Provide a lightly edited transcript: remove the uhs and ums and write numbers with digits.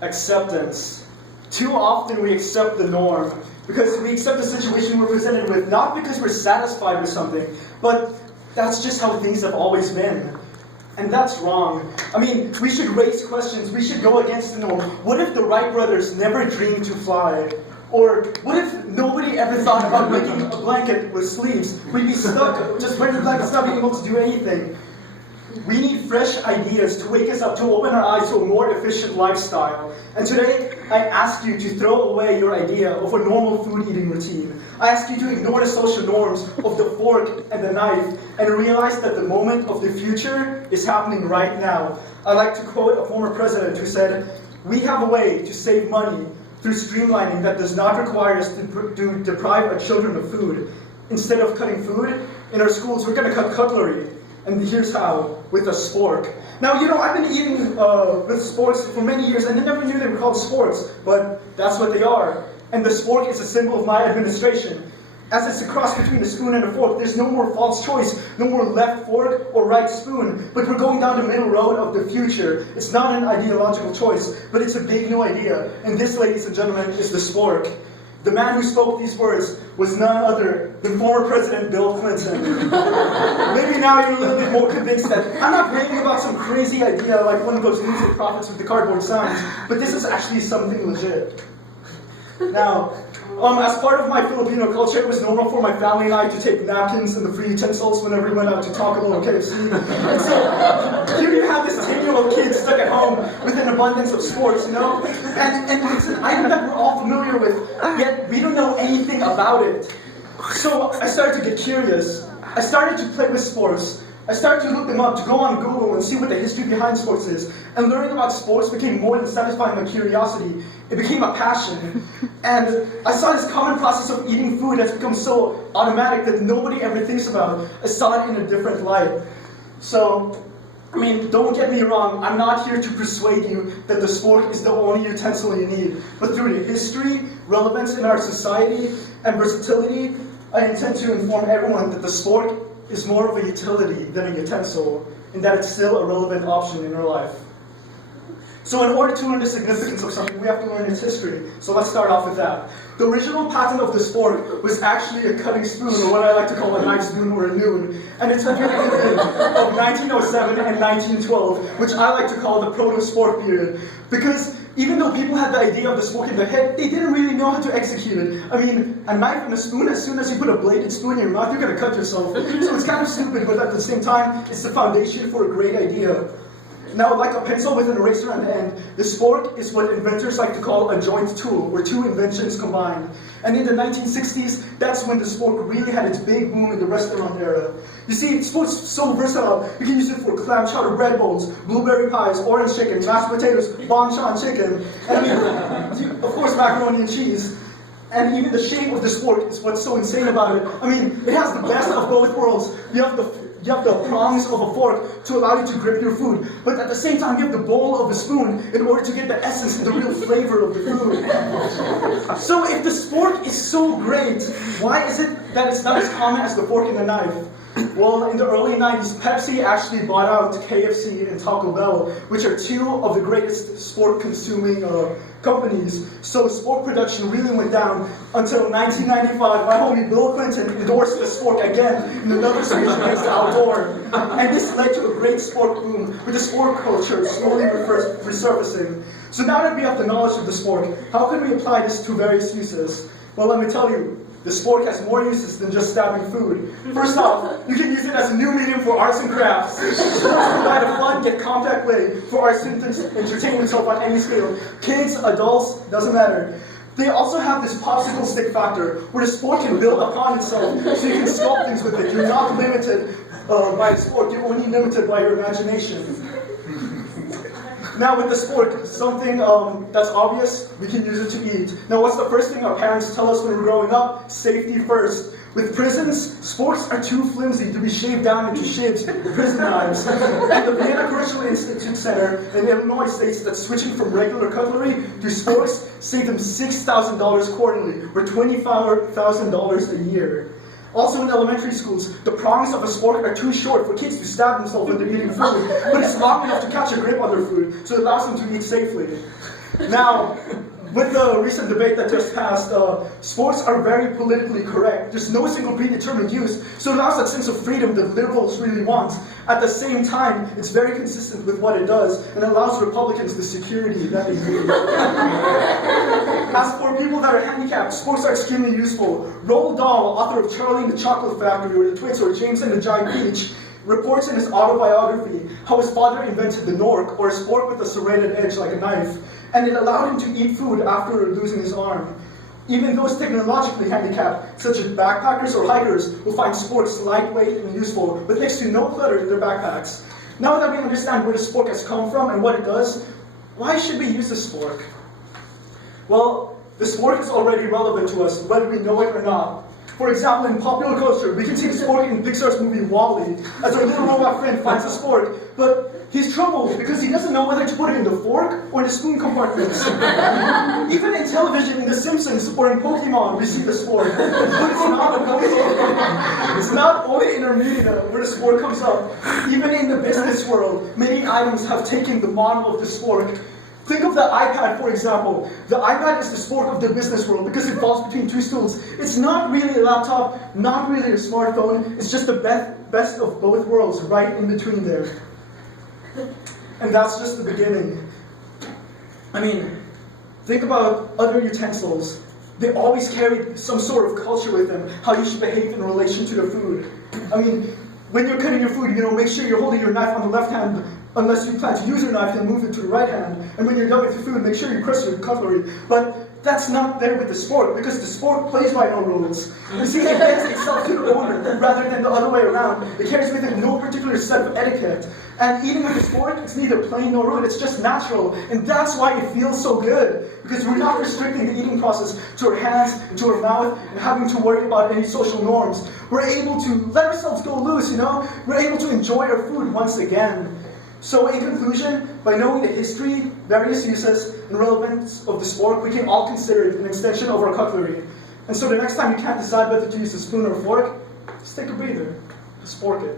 Acceptance. Too often we accept the norm because we accept the situation we're presented with, not because we're satisfied with something, but that's just how things have always been. And that's wrong. I mean, we should raise questions. We should go against the norm. What if the Wright brothers never dreamed to fly? Or what if nobody ever thought about making a blanket with sleeves? We'd be stuck just wearing the blankets, not being able to do anything. We need fresh ideas to wake us up, to open our eyes to a more efficient lifestyle. And today, I ask you to throw away your idea of a normal food eating routine. I ask you to ignore the social norms of the fork and the knife and realize that the moment of the future is happening right now. I like to quote a former president who said, "We have a way to save money through streamlining that does not require us to deprive our children of food. Instead of cutting food in our schools, we're going to cut cutlery. And here's how, with a spork." Now, I've been eating with sporks for many years, and I never knew they were called sporks, but that's what they are. And the spork is a symbol of my administration. As it's a cross between a spoon and a fork, there's no more false choice, no more left fork or right spoon, but we're going down the middle road of the future. It's not an ideological choice, but it's a big new idea. And this, ladies and gentlemen, is the spork. The man who spoke these words was none other than former President Bill Clinton. Maybe now you're a little bit more convinced that I'm not raving about some crazy idea like one of those music prophets with the cardboard signs, but this is actually something legit. Now, as part of my Filipino culture, it was normal for my family and I to take napkins and the free utensils whenever we went out to Taco Bell or KFC. And so, here you have this 10-year-old kid stuck at home with an abundance of sports, And it's an item that we're all familiar with, yet we don't know anything about it. So, I started to get curious. I started to play with sports. I started to look them up, to go on Google and see what the history behind sports is. And learning about sports became more than satisfying my curiosity. It became a passion. And I saw this common process of eating food that's become so automatic that nobody ever thinks about. I saw it in a different light. So, don't get me wrong, I'm not here to persuade you that the spork is the only utensil you need. But through the history, relevance in our society, and versatility, I intend to inform everyone that the spork is more of a utility than a utensil, and that it's still a relevant option in our life. So in order to learn the significance of something, we have to learn its history. So let's start off with that. The original patent of the spork was actually a cutting spoon, or what I like to call a knife spoon or a noon. And it's under the period of 1907 and 1912, which I like to call the proto-spork period. Because even though people had the idea of the spork in their head, they didn't really know how to execute it. A knife and a spoon, as soon as you put a bladed spoon in your mouth, you're going to cut yourself. So it's kind of stupid, but at the same time, it's the foundation for a great idea. Now, like a pencil with an eraser on the end, the spork is what inventors like to call a joint tool, or two inventions combined. And in the 1960s, that's when the spork really had its big boom in the restaurant era. You see, spork's so versatile, you can use it for clam chowder bread bowls, blueberry pies, orange chicken, mashed potatoes, bonchon chicken, and of course, macaroni and cheese. And even the shape of the spork is what's so insane about it. It has the best of both worlds. You have the prongs of a fork to allow you to grip your food, but at the same time you have the bowl of a spoon in order to get the essence and the real flavor of the food. So if the spork is so great, why is it that it's not as common as the fork and the knife? Well, in the early 90s, Pepsi actually bought out KFC and Taco Bell, which are two of the greatest spork-consuming companies. So spork production really went down until 1995. My homie Bill Clinton endorsed the spork again in another speech against the outdoor. And this led to a great spork boom, with the spork culture slowly resurfacing. So now that we have the knowledge of the spork, how can we apply this to various uses? Well, let me tell you. The spork has more uses than just stabbing food. First off, you can use it as a new medium for arts and crafts. Sporks provide a fun yet compact way for artists to entertain themselves on any scale. Kids, adults, doesn't matter. They also have this popsicle stick factor, where the spork can build upon itself, so you can sculpt things with it. You're not limited by the spork, you're only limited by your imagination. Now with the spork, something that's obvious, we can use it to eat. Now what's the first thing our parents tell us when we're growing up? Safety first. With prisons, sporks are too flimsy to be shaved down into shivs, prison knives. And the Vienna Commercial Institute Center in Illinois states that switching from regular cutlery to sporks saved them $6,000 quarterly, or $25,000 a year. Also in elementary schools, the prongs of a spork are too short for kids to stab themselves when they're eating food, but it's long enough to catch a grip on their food, so it allows them to eat safely. Now, with the recent debate that just passed, sporks are very politically correct. There's no single predetermined use, so it allows that sense of freedom that liberals really want. At the same time, it's very consistent with what it does, and allows Republicans the security that they need. As for people that are handicapped, sporks are extremely useful. Roald Dahl, author of Charlie and the Chocolate Factory, or The Twits, or James and the Giant Peach, reports in his autobiography how his father invented the Nork, or a spork with a serrated edge like a knife, and it allowed him to eat food after losing his arm. Even those technologically handicapped, such as backpackers or hikers, will find sporks lightweight and useful, with next to no clutter in their backpacks. Now that we understand where the spork has come from and what it does, why should we use the spork? Well, the spork is already relevant to us, whether we know it or not. For example, in popular culture, we can see the spork in Pixar's movie WALL-E, as our little robot friend finds the spork, but he's troubled because he doesn't know whether to put it in the fork or in the spoon compartments. Even in television, in The Simpsons, or in Pokemon, we see the spork. But it's not only in our media where the spork comes up. Even in the business world, many items have taken the model of the spork. Think of the iPad, for example. The iPad is the spork of the business world because it falls between two stools. It's not really a laptop, not really a smartphone. It's just the best of both worlds right in between there. And that's just the beginning. I mean, think about other utensils. They always carry some sort of culture with them, how you should behave in relation to the food. I mean, when you're cutting your food, make sure you're holding your knife on the left hand, unless you plan to use your knife, then move it to the right hand. And when you're done with your food, make sure you press your cutlery. But that's not there with the spork, because the spork plays by no rules. You see, it bends itself to the owner, rather than the other way around. It carries with it no particular set of etiquette. And eating with the spork, it's neither plain nor rude, it's just natural. And that's why it feels so good, because we're not restricting the eating process to our hands and to our mouth and having to worry about any social norms. We're able to let ourselves go loose, We're able to enjoy our food once again. So in conclusion, by knowing the history, various uses, and relevance of the spork, we can all consider it an extension of our cutlery. And so the next time you can't decide whether to use a spoon or a fork, just take a breather. Spork it.